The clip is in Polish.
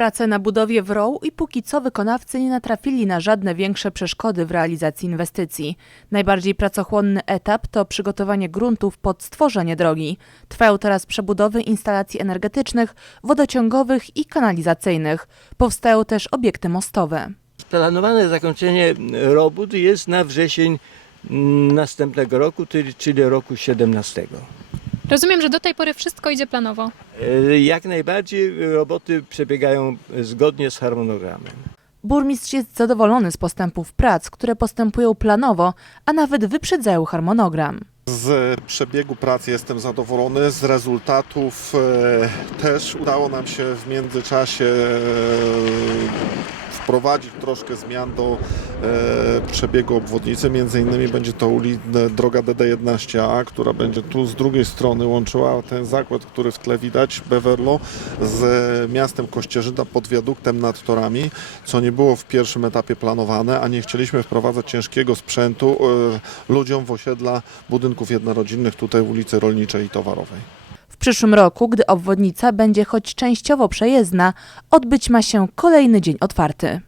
Prace na budowie wrą i póki co wykonawcy nie natrafili na żadne większe przeszkody w realizacji inwestycji. Najbardziej pracochłonny etap to przygotowanie gruntów pod stworzenie drogi. Trwają teraz przebudowy instalacji energetycznych, wodociągowych i kanalizacyjnych. Powstają też obiekty mostowe. Planowane zakończenie robót jest na wrzesień mm, następnego roku, czyli- roku 17. Rozumiem, że do tej pory wszystko idzie planowo. E, Jak najbardziej roboty przebiegają zgodnie z harmonogramem. Burmistrz jest zadowolony z postępów prac, które postępują planowo, a nawet wyprzedzają harmonogram. Z przebiegu pracy jestem zadowolony, z rezultatów e, też udało nam się w międzyczasie e, wprowadzić troszkę zmian do e, przebiegu obwodnicy. Między innymi będzie to uli, droga DD11A, która będzie tu z drugiej strony łączyła ten zakład, który w tle widać, Beverlo, z miastem Kościerzyna pod wiaduktem nad torami, co nie było w pierwszym etapie planowane, a nie chcieliśmy wprowadzać ciężkiego sprzętu e, ludziom w osiedla budynków jednorodzinnych, tutaj ulicy Rolniczej i Towarowej. Przyszłym roku, gdy obwodnica będzie choć częściowo przejezdna, odbyć ma się kolejny dzień otwarty.